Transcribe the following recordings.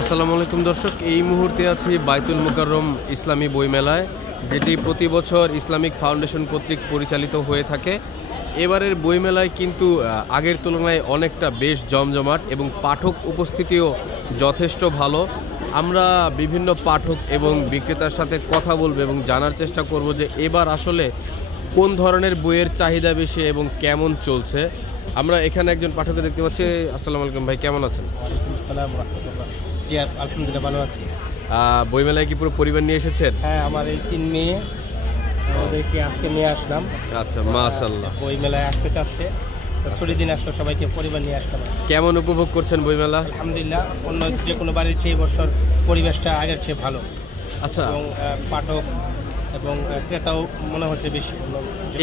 আসসালামু আলাইকুম দর্শক, এই মুহূর্তে আছি বাইতুল মুকাররম ইসলামী বইমেলায়, যেটি প্রতি বছর ইসলামিক ফাউন্ডেশন কর্তৃক পরিচালিত হয়ে থাকে। এবারের বইমেলায় কিন্তু আগের তুলনায় অনেকটা বেশ জমজমাট এবং পাঠক উপস্থিতিও যথেষ্ট ভালো। আমরা বিভিন্ন পাঠক এবং বিক্রেতার সাথে কথা বলবো এবং জানার চেষ্টা করব যে এবার আসলে কোন ধরনের বইয়ের চাহিদা বেশি এবং কেমন চলছে। আমরা এখানে একজন পাঠককে দেখতে পাচ্ছি। আসসালামু আলাইকুম ভাই, কেমন আছেন? আসসালাম রাহমাতুল্লাহ। জি আলহামদুলিল্লাহ, ভালো আছি। বইমেলায় কি পুরো পরিবার নিয়ে এসেছেন? হ্যাঁ, আমার এই 3 মেয়ে, ওদেরকে আজকে নিয়ে আসলাম। আচ্ছা, মাশাআল্লাহ। বইমেলায় আসতে চাচ্ছে, ছুটির দিন আসলে সবাইকে পরিবার নিয়ে আসলাম। কেমন উপভোগ করছেন বইমেলা? আলহামদুলিল্লাহ, অন্য যে কোনো বাড়ির চেয়ে বছর পরিবেশটা আগের চেয়ে ভালো। আচ্ছা, এবং পাঠক এবং ক্রেতাও মনে হচ্ছে বেশি।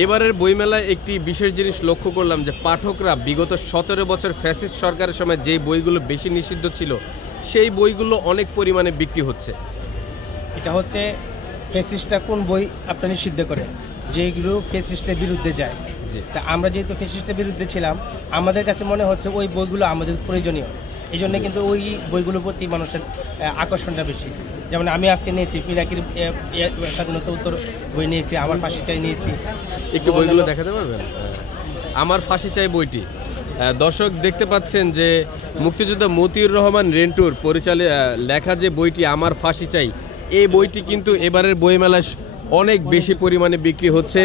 এবারের বইমেলায় একটি বিশেষ জিনিস লক্ষ্য করলাম যে পাঠকরা বিগত 17 বছর ফ্যাসিস্ট সরকারের সময় যেই বইগুলো বেশি নিষিদ্ধ ছিল সেই বইগুলো অনেক পরিমাণে বিক্রি হচ্ছে। এটা হচ্ছে ফ্যাসিস্টটা কোন বই আপনি নিষিদ্ধ করে, যেগুলো ফ্যাসিস্টের বিরুদ্ধে যায়। তা আমরা যেহেতু ফ্যাসিস্টের বিরুদ্ধে ছিলাম, আমাদের কাছে মনে হচ্ছে ওই বইগুলো আমাদের প্রয়োজনীয়। এই জন্য কিন্তু ওই বইগুলোর প্রতি মানুষের আকর্ষণটা বেশি। যেমন আমি আজকে নিয়েছি পিনাকির স্বাধীনতা উত্তর বই নিয়েছি, আমার ফাঁসি চাই নিয়েছি। একটু বইগুলো দেখাতে পারবেন? আমার ফাঁসি চাই বইটি দর্শক দেখতে পাচ্ছেন যে মুক্তিযোদ্ধা মতিউর রহমান রেন্টুর লেখা যে বইটি আমার ফাঁসি চাই, এই বইটি কিন্তু এবারের বইমেলায় অনেক বেশি পরিমাণে বিক্রি হচ্ছে।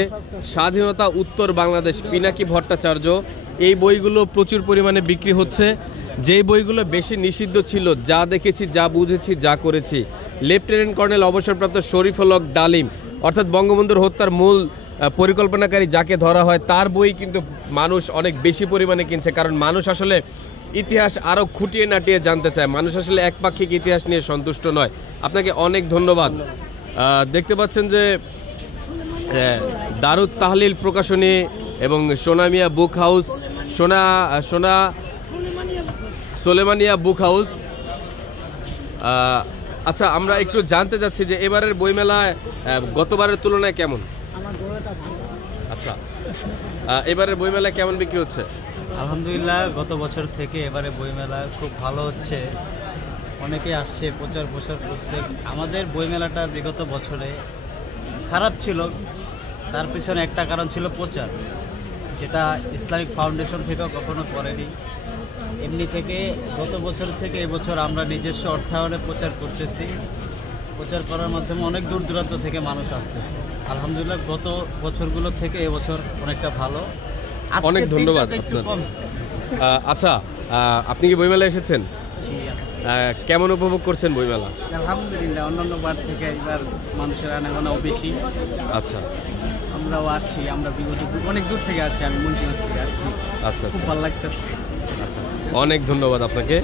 স্বাধীনতা উত্তর বাংলাদেশ পিনাকি ভট্টাচার্য, এই বইগুলো প্রচুর পরিমাণে বিক্রি হচ্ছে। যেই বইগুলো বেশি নিষিদ্ধ ছিল, যা দেখেছি, যা বুঝেছি, যা করেছি, লেফটেন্যান্ট কর্নেল অবসরপ্রাপ্ত শরীফুল হক ডালিম, অর্থাৎ বঙ্গবন্ধুর হত্যার মূল পরিকল্পনাকারী যাকে ধরা হয়, তার বই কিন্তু মানুষ অনেক বেশি পরিমাণে কিনছে। কারণ মানুষ আসলে ইতিহাস আরও খুঁটিয়ে নাটিয়ে জানতে চায়, মানুষ আসলে একপাক্ষিক ইতিহাস নিয়ে সন্তুষ্ট নয়। আপনাকে অনেক ধন্যবাদ। দেখতে পাচ্ছেন যে দারুত তাহলিল প্রকাশনী এবং Sonamia book house, Solemania book house. আচ্ছা, আমরা একটু জানতে চাচ্ছি যে এবারের বইমেলায় গতবারের তুলনায় কেমন? আচ্ছা, এবারের বইমেলায় কেমন বিক্রি হচ্ছে? আলহামদুলিল্লাহ, গত বছর থেকে এবারে বইমেলা খুব ভালো হচ্ছে। অনেকে আসছে, প্রচার করছে। আমাদের বইমেলাটা বিগত বছরে খারাপ ছিল, তার পিছনে একটা কারণ ছিল প্রচার, যেটা ইসলামিক ফাউন্ডেশন থেকেও কখনো করেনি। এমনি থেকে গত বছর থেকে এবছর আমরা নিজস্ব অর্থায়নে প্রচার করতেছি। প্রচার করার মাধ্যমে অনেক দূর দূরান্ত থেকে মানুষ আসতেছে। আলহামদুলিল্লাহ, গত বছরগুলো থেকে এবছর অনেকটা ভালো। অনেক ধন্যবাদ আপনার। আচ্ছা, আপনি কি বইমেলা এসেছেন? কেমন উপভোগ করছেন বইমেলা? আলহামদুলিল্লাহ, অন্যান্য বার থেকে এবার মানুষের আনাগোনাও বেশি। আচ্ছা, আমরাও আসছি, আমরা বিগত অনেক দূর থেকে আসছি, আমি মুন্সিগঞ্জ থেকে আসছি। আচ্ছা, খুব ভালো লাগতেছে। আচ্ছা, অনেক ধন্যবাদ আপনাকে।